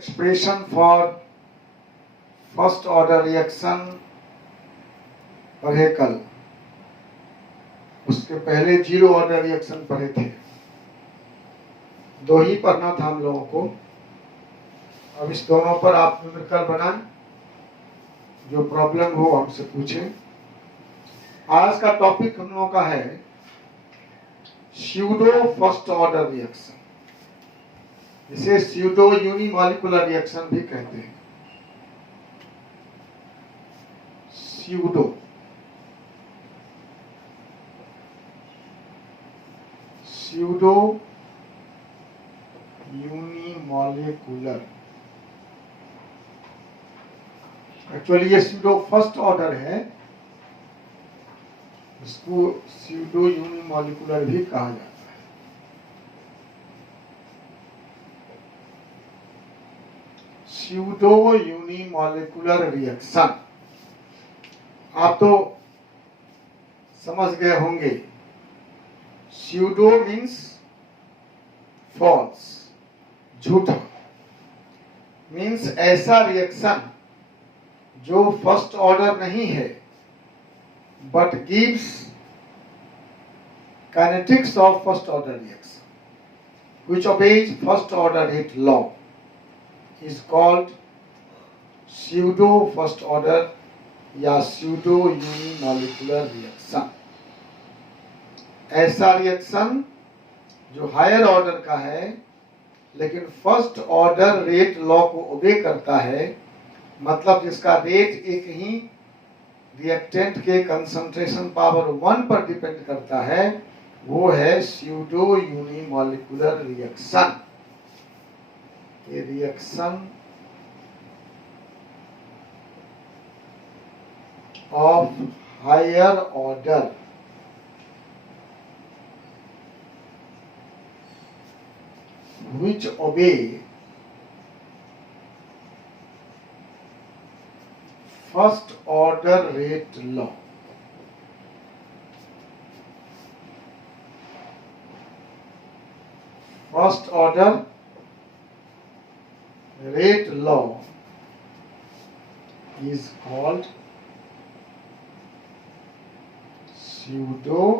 Expression for first order reaction पढ़े कल, उसके पहले जीरो ऑर्डर रिएक्शन पढ़े थे। दो ही पढ़ना था हम लोगों को। अब इस दोनों पर आप न्यूमेरिकल बनाएं, जो प्रॉब्लम हो हमसे पूछें। आज का टॉपिक हम लोगों का है स्यूडो फर्स्ट ऑर्डर रिएक्शन, इसे स्यूडो यूनिमॉलिक्यूलर रिएक्शन भी कहते हैं। स्यूडो यूनिमॉलिक्यूलर, एक्चुअली ये स्यूडो फर्स्ट ऑर्डर है, इसको स्यूडो यूनिमॉलिक्यूलर भी कहा जाता है। स्यूडो यूनिमॉलिक्यूलर रिएक्शन आप तो समझ गए होंगे। स्यूडो मीन्स फॉल्स, झूठा, मीन्स ऐसा रिएक्शन जो फर्स्ट ऑर्डर नहीं है but gives kinetics of first order reaction which obeys first order heat law is called pseudo first order या pseudo unimolecular reaction। ऐसा रिएक्शन जो हायर ऑर्डर का है लेकिन फर्स्ट ऑर्डर रेट लॉ को ओबे करता है, मतलब जिसका रेट एक ही रिएक्टेंट के कंसंट्रेशन पावर 1 पर डिपेंड करता है, वो है स्यूडो यूनिमॉलिक्यूलर रिएक्शन। ये reaction of higher order which obey first order rate law। first order rate law is called pseudo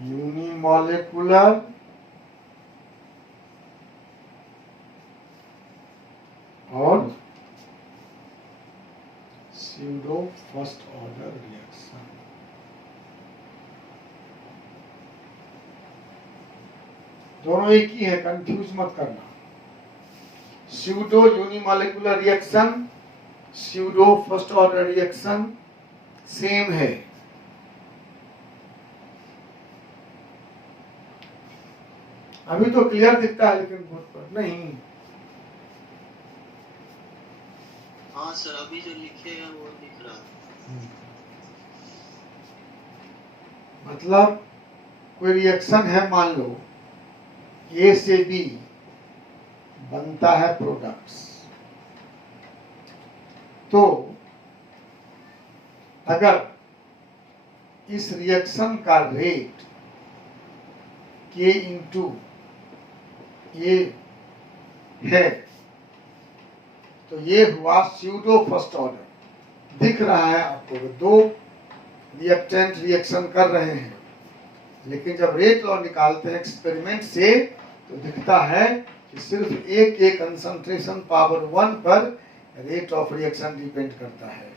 unimolecular और pseudo first order reaction। दोनों एक ही है, कंफ्यूज मत करना। Pseudo unimolecular reaction, pseudo first order reaction same है। अभी तो clear दिखता है लेकिन बोर्ड पर नहीं। हाँ सर, अभी जो लिखे हैं वो दिख रहा है। मतलब कोई रिएक्शन है, मान लो ए से बी बनता है प्रोडक्ट्स, तो अगर इस रिएक्शन का रेट के इंटू ए है तो ये हुआ स्यूडो फर्स्ट ऑर्डर। दिख रहा है आपको, दो रिएक्टेंट रिएक्शन कर रहे हैं, लेकिन जब रेट लॉ निकालते हैं एक्सपेरिमेंट से तो दिखता है कि सिर्फ ए के कंसंट्रेशन पावर 1 पर रेट ऑफ रिएक्शन डिपेंड करता है,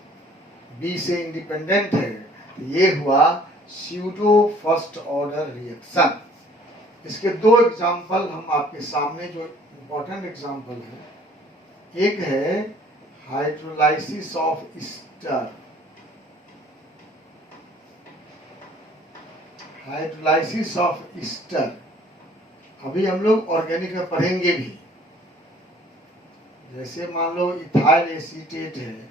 बी से इंडिपेंडेंट है। तो ये हुआ स्यूडो फर्स्ट ऑर्डर रिएक्शन। इसके दो एग्जाम्पल हम आपके सामने, जो इम्पोर्टेंट एग्जाम्पल है, एक है hydrolysis of Easter. Hydrolysis of Easter अभी हम लोग ऑर्गेनिक में पढ़ेंगे भी। जैसे मान लो इथाइल एसीटेट है,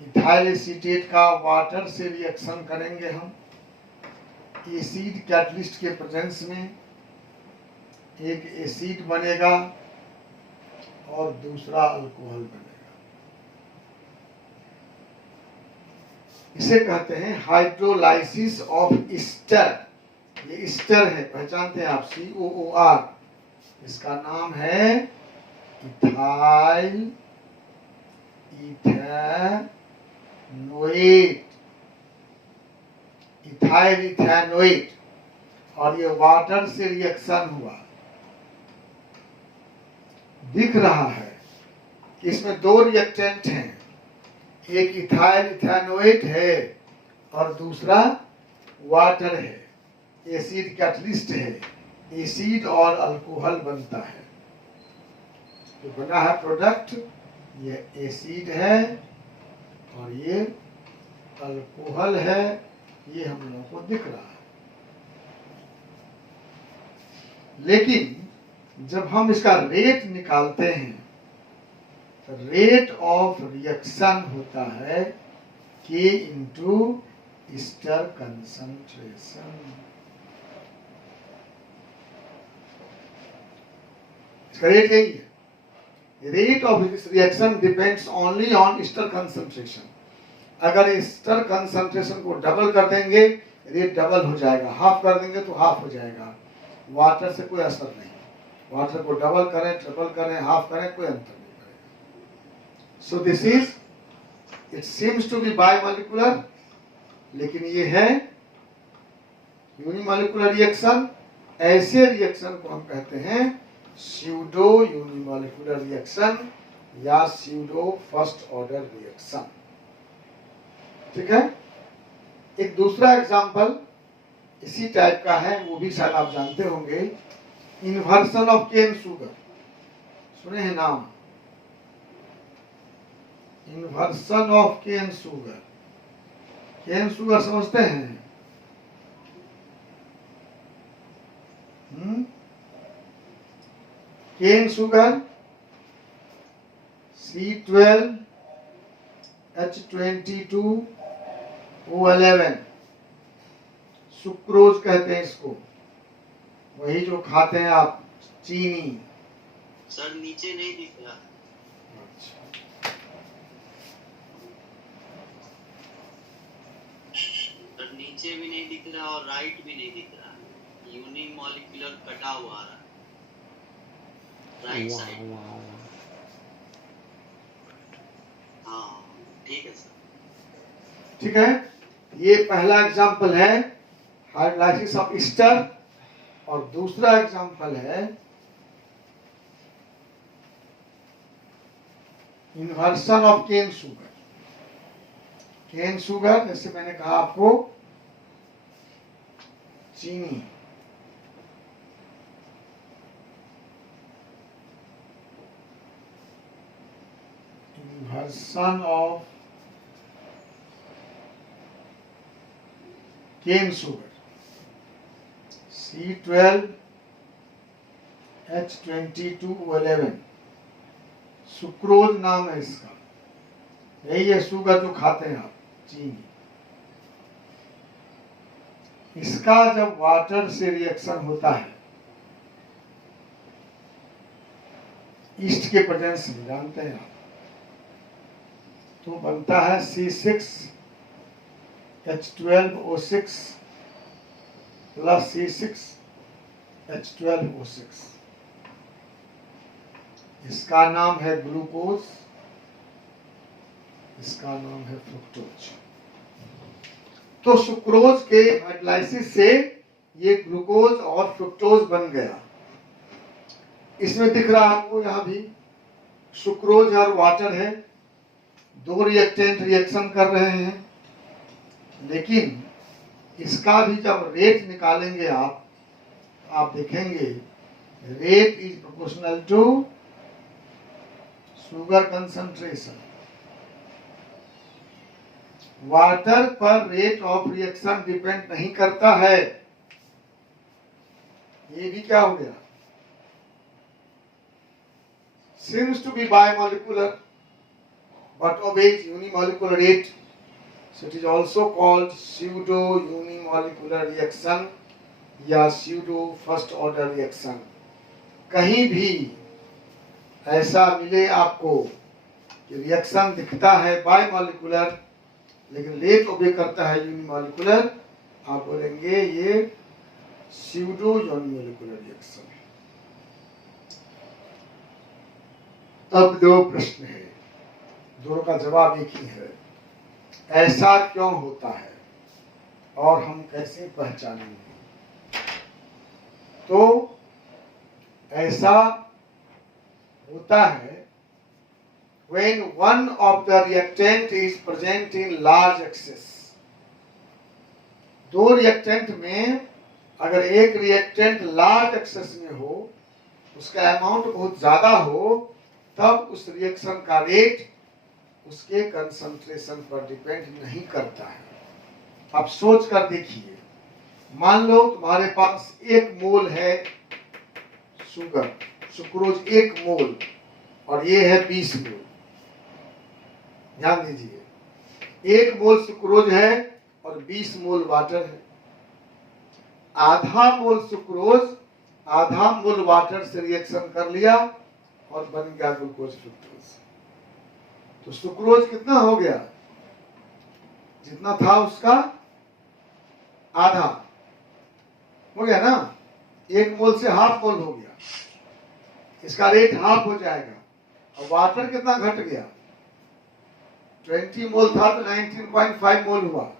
इथाइल एसीटेट का वाटर से रिएक्शन करेंगे हम, एसिड कैटलिस्ट के प्रेजेंस में। एक एसिड बनेगा और दूसरा अल्कोहल बनेगा। इसे कहते हैं हाइड्रोलाइसिस ऑफ ईस्टर। ये ईस्टर है, पहचानते हैं आप, COOR। इसका नाम है इथाइल इथेनोएट, इथाइल इथेनोएट। और ये वाटर से रिएक्शन हुआ। दिख रहा है कि इसमें दो रिएक्टेंट हैं, एक इथाइल इथेनोएट है और दूसरा वाटर है, एसिड कैटलिस्ट है, एसिड और अल्कोहल बनता है। तो बना है प्रोडक्ट, ये एसिड है और ये अल्कोहल है, ये हम लोगों को दिख रहा है। लेकिन जब हम इसका रेट निकालते हैं तो रेट ऑफ रिएक्शन होता है K इंटू ईस्टर कंसंट्रेशन। इसका रेट यही है। Rate of this reaction depends only on Easter concentration. अगर ईस्टर कंसंट्रेशन को डबल कर देंगे रेट डबल हो जाएगा, हाफ कर देंगे तो हाफ हो जाएगा। वाटर से कोई असर नहीं, वाटर को डबल करें, ट्रिपल करें, हाफ करें, कोई अंतर नहीं पड़ेगा। So this is, it seems to be bimolecular, लेकिन ये है यूनिमॉलिक्यूलर रिएक्शन। ऐसे रिएक्शन को हम कहते हैं स्यूडो यूनिमॉलिक्यूलर रिएक्शन या स्यूडो फर्स्ट ऑर्डर रिएक्शन। ठीक है। एक दूसरा एग्जांपल इसी टाइप का है, वो भी शायद आप जानते होंगे, इन्वर्सन ऑफ केन शुगर। सुने हैं नाम, inversion of cane sugar. Cane sugar समझते हैं? केन शुगर C12H22O11 सुक्रोज कहते हैं इसको, वही जो खाते हैं आप, चीनी। सर नीचे नहीं दिख रहा। अच्छा। सर नीचे भी नहीं दिख रहा और राइट भी नहीं दिख रहा, यूनिमॉलिक्यूलर कटा हुआ आ रहा, राइट साइड। हाँ ठीक है सर। ठीक है। ये पहला एग्जांपल है हाइड्रोलाइसिस ऑफ ईस्टर और दूसरा एग्जांपल है inversion of cane sugar. Cane sugar जैसे मैंने कहा आपको, चीनी। Inversion of cane sugar C12H22O11 sucrose नाम है इसका। यही है शुगर जो खाते हैं आप, चीनी। इसका जब वाटर से रिएक्शन होता है, ईस्ट के प्रेजेंस में, जानते हैं आप, तो बनता है C6H12O6 प्लस C6H12O6। इसका नाम है ग्लूकोज, इसका नाम है फ्रुक्टोज। तो सुक्रोज के हाइड्रोलाइसिस से ये ग्लूकोज और फ्रुक्टोज बन गया। इसमें दिख रहा है आपको, यहां भी सुक्रोज और वाटर है, दो रिएक्टेंट रिएक्शन कर रहे हैं। लेकिन इसका भी जब रेट निकालेंगे आप देखेंगे rate is proportional to sugar concentration. Water पर रेट ऑफ रिएक्शन डिपेंड नहीं करता है। ये भी क्या हो गया, seems to be bimolecular but obeys unimolecular rate, so it is also called pseudo unimolecular reaction या pseudo first order reaction। कहीं भी ऐसा मिले आपको कि रिएक्शन दिखता है बायमॉलिक्यूलर लेकिन रेट ओबे करता है यूनिमॉलिक्यूलर, आप बोलेंगे ये pseudo unimolecular reaction है। अब दो प्रश्न है, दोनों का जवाब एक ही है। ऐसा क्यों होता है और हम कैसे पहचानेंगे? तो ऐसा होता है when one of the reactant is present in large excess। दो रिएक्टेंट में अगर एक रिएक्टेंट लार्ज एक्सेस में हो, उसका अमाउंट बहुत ज्यादा हो, तब उस रिएक्शन का रेट उसके कंसंट्रेशन पर डिपेंड नहीं करता है। आप सोच कर देखिए, मान लो तुम्हारे पास 1 मोल है शुगर, सुक्रोज 1 मोल, और ये है 20 मोल। ध्यान दीजिए, 1 मोल सुक्रोज है और 20 मोल वाटर है। आधा मोल सुक्रोज आधा मोल वाटर से रिएक्शन कर लिया और बन गया ग्लूकोज फ्रुक्टोज। तो सुक्रोज कितना हो गया? जितना था उसका आधा हो गया ना, 1 मोल से हाफ मोल हो गया, इसका रेट हाफ हो जाएगा। और वाटर कितना घट गया? 20 मोल था तो 19.5 मोल हुआ,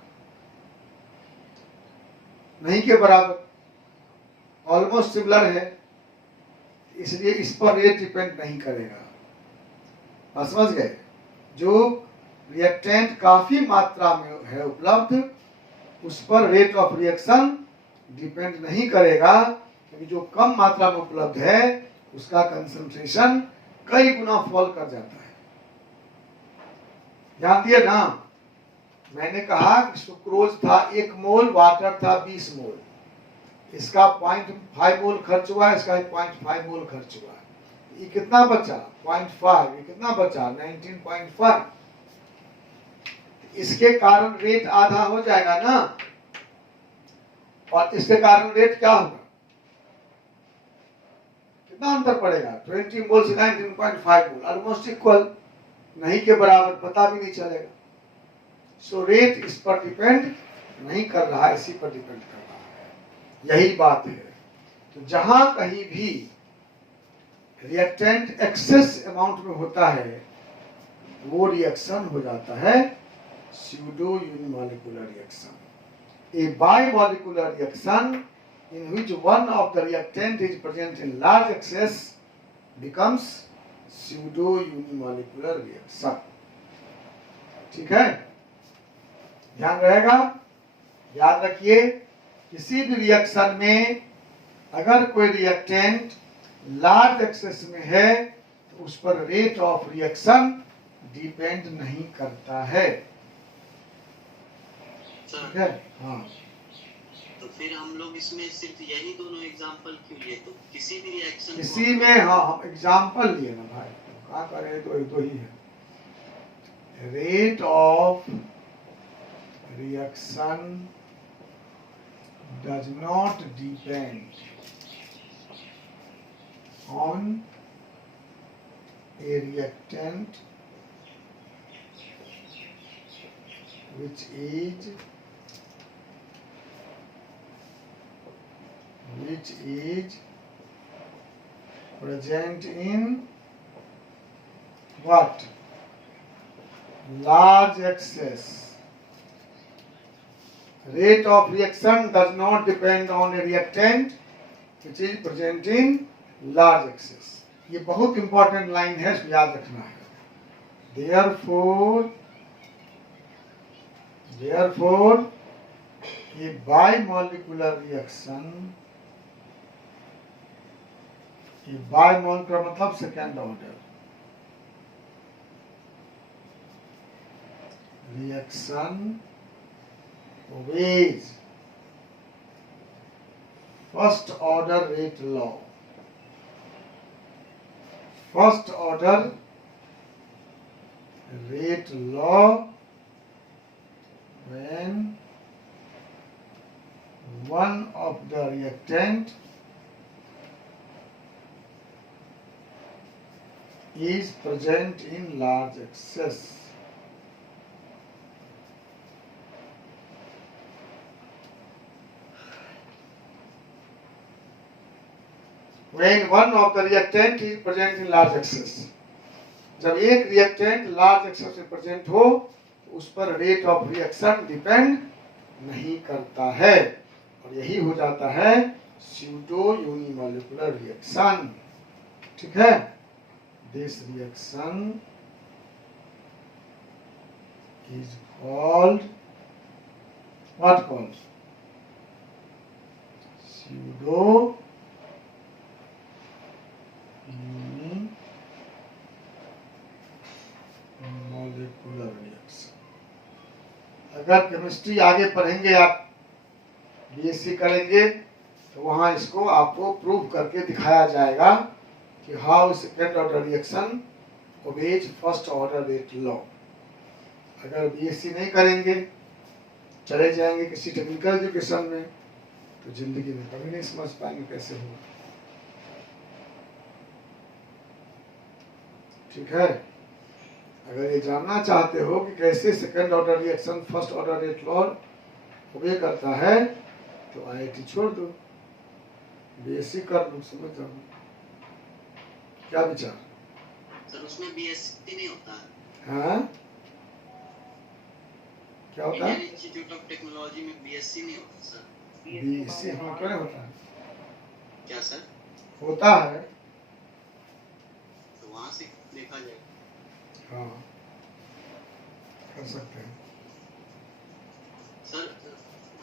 नहीं के बराबर, ऑलमोस्ट सिमिलर है, इसलिए इस पर रेट डिपेंड नहीं करेगा। आप समझ गए? जो रिएक्टेंट काफी मात्रा में है उपलब्ध, उस पर रेट ऑफ रिएक्शन डिपेंड नहीं करेगा, क्योंकि जो कम मात्रा में उपलब्ध है उसका कंसंट्रेशन कई गुना फॉल कर जाता है। ध्यान दिए ना, मैंने कहा कि सुक्रोज था 1 मोल, वाटर था 20 मोल, इसका 0.5 मोल खर्च हुआ, इसका 0.5 मोल खर्च हुआ, ये कितना बचा? 0.5, ये कितना बचा? 19.5। इसके कारण रेट आधा हो जाएगा ना, और इसके कारण रेट क्या होगा? कितना अंतर पड़ेगा? 20 मोल से 19.5 मोल, ऑलमोस्ट इक्वल, नहीं के बराबर, पता भी नहीं चलेगा। सो रेट इस पर डिपेंड नहीं कर रहा है, इसी पर डिपेंड कर रहा है। यही बात है। तो जहां कहीं भी रिएक्टेंट एक्सेस अमाउंट में होता है, वो रिएक्शन हो जाता है pseudo unimolecular reaction, a bimolecular reaction in which one of the reactant is present in large excess becomes pseudo unimolecular reaction। ठीक है, ध्यान रहेगा, याद रखिए, किसी भी रिएक्शन में अगर कोई रिएक्टेंट लार्ज एक्सेस में है तो उस पर रेट ऑफ रिएक्शन डिपेंड नहीं करता है। ठीक है? हाँ, तो फिर हम लोग इसमें सिर्फ यही दोनों एग्जांपल क्यों लिए? तो किसी भी रिएक्शन इसी में, हाँ, हम एग्जांपल लिए ना भाई, क्या करें, तो ही है। Rate of reaction does not depend on a reactant which is present in what? Large excess। Rate of reaction does not depend on a reactant which is present in large excess। ये बहुत important line है, इसको याद रखना है। Therefore a bimolecular reaction, ये bimolecular मतलब second order reaction obeys first order rate law. First order rate law when one of the reactant is present in large excess। When one of the reactant is present in large excess, जब एक reactant large access में present हो तो उस पर rate of reaction depend नहीं करता है, और यही हो जाता है स्यूडो यूनिमॉलिक्यूलर रिएक्शन। ठीक है, this reaction is called what called pseudo unimolecular reaction। अगर केमिस्ट्री आगे पढ़ेंगे, आप बीएससी करेंगे, तो वहां इसको आपको प्रूव करके दिखाया जाएगा कि how second order reaction obeys first order rate law. अगर बीएससी नहीं करेंगे, चले जाएंगे किसी टेक्निकल एजुकेशन में, तो जिंदगी में कभी नहीं समझ पाएंगे कैसे होगा। ठीक है, अगर ये जानना चाहते हो कि कैसे second order reaction first order rate law ओबे करता है, तो आईआईटी छोड़ दो, बीएससी कर लो, समझ जाओ। क्या विचार? सर उसमें बीएससी नहीं होता है। हाँ, क्या होता है? इंडियन इंस्टीट्यूट ऑफ टेक्नोलॉजी में बीएससी नहीं होता सर। बीएससी हाँ क्यों नहीं होता है? क्या सर? होता है, तो वहां से देखा जाए। हाँ कर सकते हैं। सर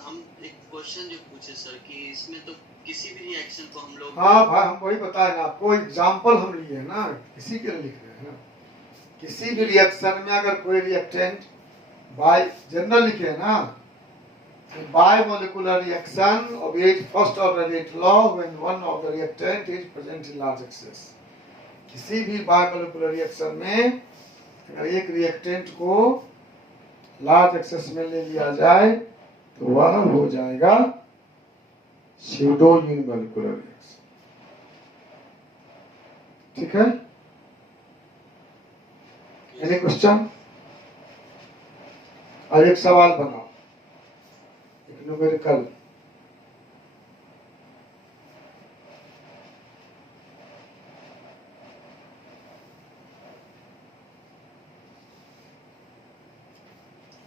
हम एक क्वेश्चन जो पूछे सर कि इसमें तो किसी भी रिएक्शन को हम लोग, हाँ भाई हम वही बताए ना आपको, एग्जाम्पल हम लिए हैं ना, किसी के लिए लिख रहे हैं ना। किसी भी रिएक्शन में अगर कोई रिएक्टेंट बाय जनरल लिखे ना, bye molecular reaction obeys first order rate law when one of the reactant is present in large access. किसी भी बाय मोलिकुलर रिएक्शन में अगर एक रिएक्टेंट को लार्ज एक्सेस में ले लिया जाए तो वह हो जाएगा स्यूडो यूनिमॉलिक्यूलर रिएक्शन। ठीक है, एनी क्वेश्चन? और एक सवाल बनाओ, एक न्यूमेरिकल।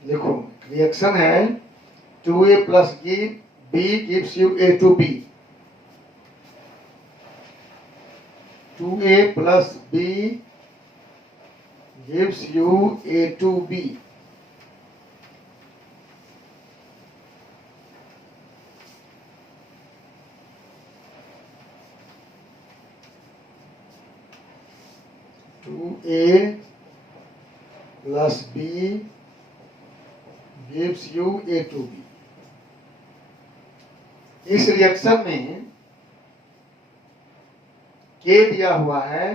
देखो रिएक्शन है 2A plus B gives you A to B। 2A plus B gives you A to B। A plus B gives you A to B। इस रिएक्शन में K दिया हुआ है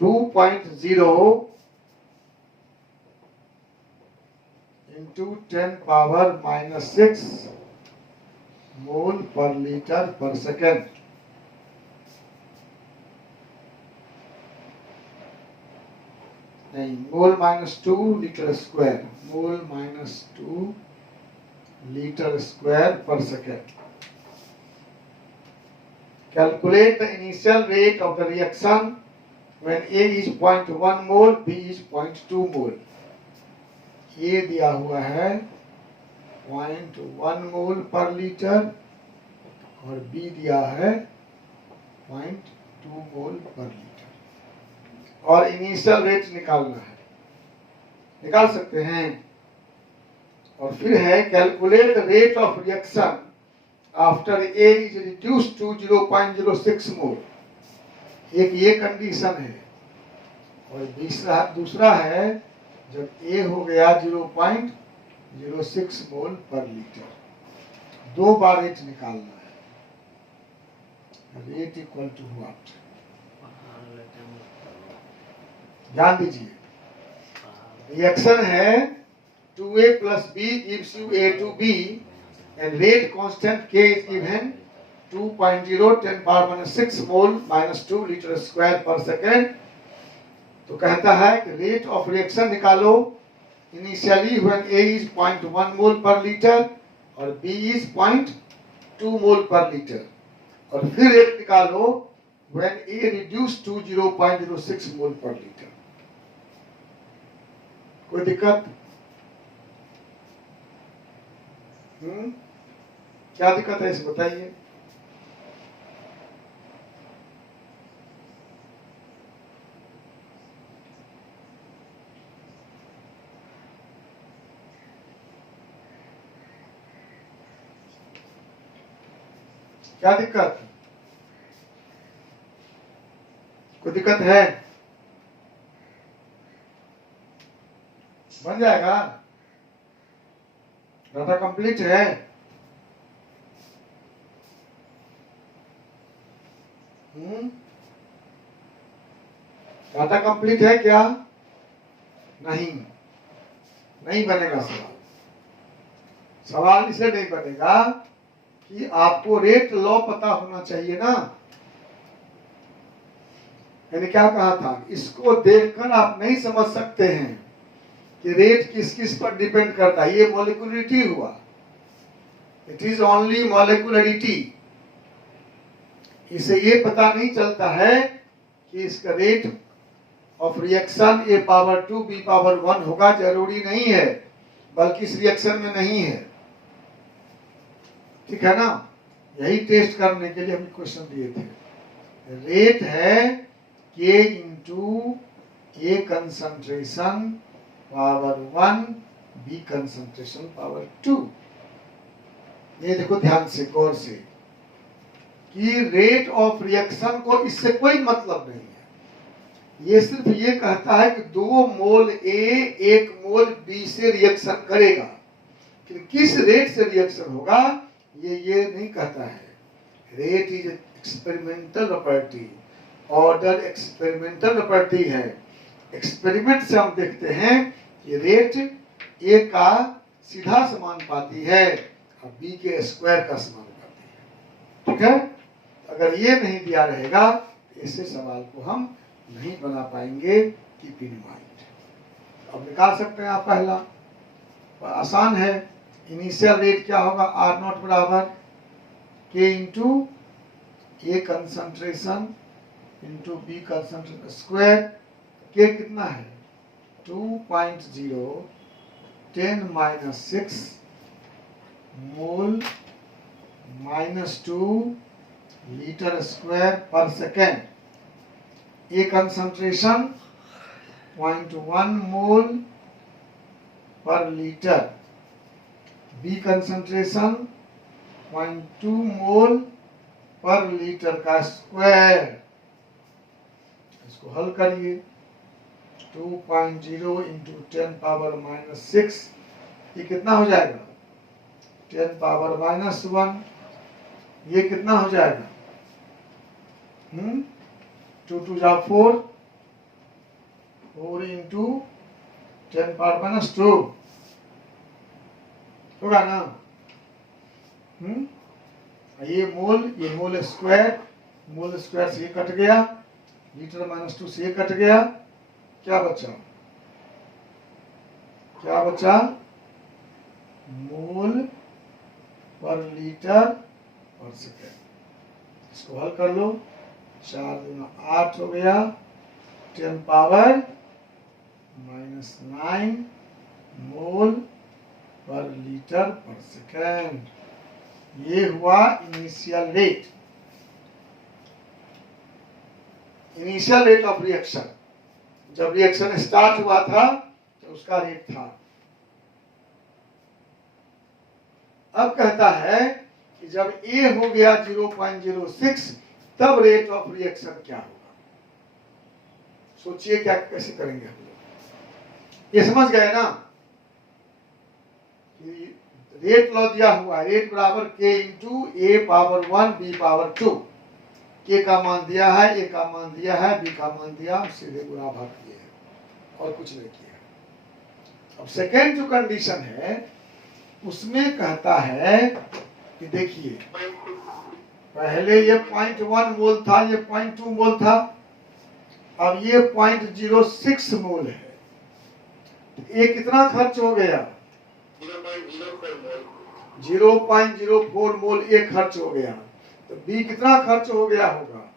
2.0 into 10 power minus 6 मोल पर litre पर second. नहीं, mole minus 2 litre square, mole minus 2 litre square पर second. Calculate the initial rate of the reaction when A is 0.1 mole, B is 0.2 mole। A दिया हुआ है 0.1 मोल पर लीटर और B दिया है 0.2 मोल पर लीटर, और इनिशियल रेट निकालना है। निकाल सकते हैं। और फिर है calculate the rate of reaction after A is reduced to 0.06 मोल। एक ये कंडीशन है, और दूसरा है जब A हो गया 0.06 मोल पर लीटर। दो बार रेट निकालना है। Rate equal to what? ध्यान दीजिए, रिएक्शन है 2A plus B gives you A to B and rate constant K is given 2.0 10 power minus 6 mole minus 2 liter square per second। तो कहता है कि रेट ऑफ रिएक्शन निकालो initially when A is 0.1 mole पर litre और B is 0.2 मोल पर litre, और फिर रेट निकालो व्हेन A reduced to 0.06 मोल पर लीटर। कोई दिक्कत? क्या दिक्कत है इसे बताइए। क्या दिक्कत? कोई दिक्कत है? बन जाएगा, डाटा कंप्लीट है। डाटा कंप्लीट है क्या? नहीं, नहीं बनेगा सवाल। सवाल इसलिए नहीं बनेगा कि आपको रेट लॉ पता होना चाहिए ना। मैंने क्या कहा था, इसको देखकर आप नहीं समझ सकते हैं कि रेट किस किस पर डिपेंड करता है। ये मॉलिक्युलरिटी हुआ, इट इज ओनली मॉलिक्युलरिटी। इसे ये पता नहीं चलता है कि इसका rate of reaction a power 2 b power 1 होगा, जरूरी नहीं है, बल्कि इस रिएक्शन में नहीं है। ठीक है ना? यही टेस्ट करने के लिए हम क्वेश्चन दिए थे। रेट है k into A concentration power 1 b concentration power 2। ये देखो ध्यान से, गौर से, कि रेट ऑफ रिएक्शन को इससे कोई मतलब नहीं है। ये सिर्फ ये कहता है कि 2 मोल A 1 मोल B से रिएक्शन करेगा, लेकिन किस रेट से रिएक्शन होगा ये नहीं कहता है। Rate is experimental property, order experimental property है। एक्सपेरिमेंट से हम देखते हैं कि रेट A का सीधा समानुपाती है और B के स्क्वायर का समानुपाती है। ठीक है? अगर ये नहीं दिया रहेगा इससे सवाल को हम नहीं बना पाएंगे। Keep in mind. अब निकाल सकते हैं आप पहला, आसान है। इनिशियल रेट क्या होगा? आर नॉट बराबर k into A concentration into B concentration square. K कितना है? 2.0 10⁻⁶ मोल -2 लीटर स्क्वायर पर सेकेंड। ए कंसंट्रेशन 0.1 मोल पर लीटर, बी कंसंट्रेशन 0.2 मोल पर लीटर का स्क्वायर। इसको हल करिए। 2.0 इंटू 10 पावर -6, ये कितना हो जाएगा? 10 पावर -1। ये कितना हो जाएगा? 2 2 जा 4, 4 इंटू 10 पावर -2 होगा ना? ये मोल स्क्वायर, मोल स्क्वायर से ये कट गया, लीटर -2 से ये कट गया। क्या बचा? क्या बचा? मोल पर लीटर पर सेकेंड। इसको हल कर लो। 4 दूना 8 हो गया, 10 पावर -9 मोल पर लीटर पर सेकेंड। ये हुआ initial rate. Initial rate of reaction, जब रिएक्शन स्टार्ट हुआ था तो उसका रेट था। अब कहता है कि जब A हो गया 0.06 तब रेट ऑफ रिएक्शन क्या होगा। सोचिए क्या कैसे करेंगे हम लोग। ये समझ गए ना कि रेट लॉ दिया हुआ है, रेट बराबर K into A power 1 B power 2। K का मान दिया है, A का मान दिया है, B का मान दिया, सीधे गुणा भाग किए और कुछ नहीं किया। अब सेकेंड जो कंडीशन है उसमें कहता है कि देखिए पहले ये 0.1 मोल था, ये 0.2 मोल था, अब ये 0.06 मोल है। ये कितना खर्च हो गया? 0.04 मोल ये खर्च हो गया। तो बी कितना खर्च हो गया होगा?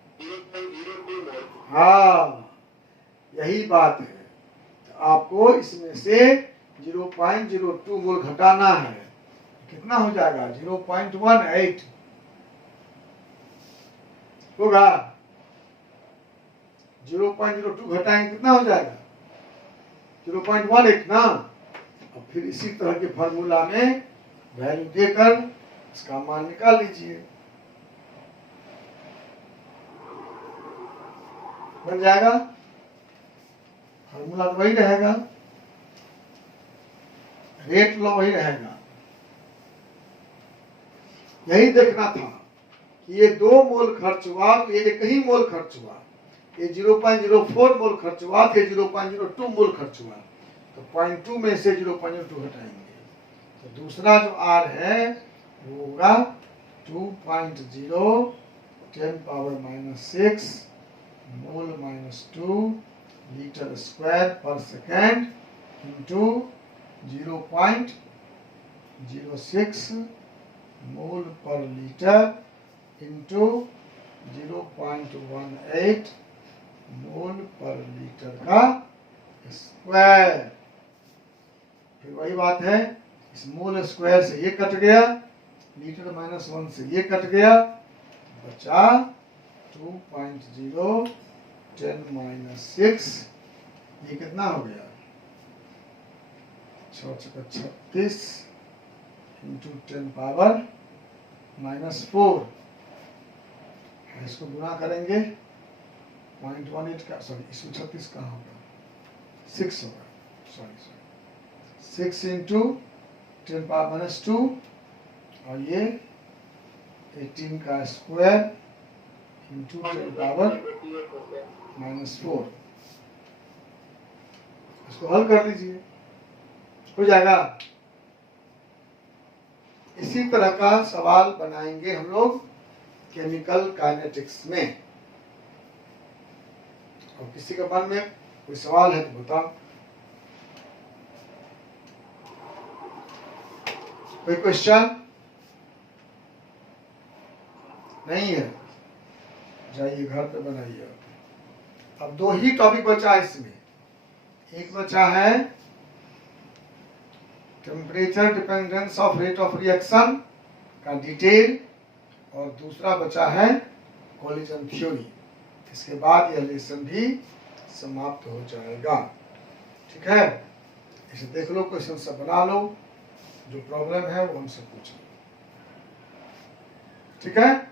हाँ, यही बात है। आपको इसमें से 0.02 मोल घटाना है। कितना हो जाएगा? 0.18 होगा। 0.02 घटाएंगे कितना हो जाएगा? 0.18 ना। अब फिर इसी तरह के फार्मूला में वैल्यू देकर इसका मान निकाल लीजिए, बन जाएगा। फार्मूला तो वही रहेगा, रेट लॉ वही रहेगा। यही देखना था कि ये 2 मोल खर्च हुआ, ये एक ही मोल खर्च हुआ, ये 0.04 मोल खर्च हुआ, फिर 0.02 मोल खर्च हुआ, तो 0.2 में से 0.02 हटाएंगे, तो दूसरा जो R है वो होगा 2.0 10⁻⁻6 मोल -2 लीटर स्क्वायर पर सेकेंड इंटू 0.06 मोल पर लीटर इंटू 0.18 मोल पर लीटर का स्क्वायर। फिर वही बात है, इस मोल स्क्वायर से ये कट गया, लीटर -1 से ये कट गया, बचा 2.0 10⁻6। ये कितना हो गया? 6×36 इंटू 10⁻⁻4। इसको गुणा करेंगे 0.18 का, सॉरी इसमें 36 कहाँ होगा? 6 होगा, सॉरी 6 इंटू 10⁻⁻2 और ये 18 का स्क्वायर इंटू 10⁻⁻4। इसको हल कर लीजिए, हो जाएगा। इसी तरह का सवाल बनाएंगे हम लोग केमिकल काइनेटिक्स में। और किसी के मन में कोई सवाल है तो बताओ। कोई क्वेश्चन नहीं है? जाइए घर पे बनाइए। अब 2 ही टॉपिक बचा है इसमें। एक बचा है temperature dependence of rate of reaction का डिटेल, और दूसरा बचा है कोलिजन थ्योरी। इसके बाद यह लेसन भी समाप्त हो जाएगा। ठीक है, इसे देख लो, क्वेश्चन सब बना लो, जो प्रॉब्लम है वो हमसे पूछो। ठीक है।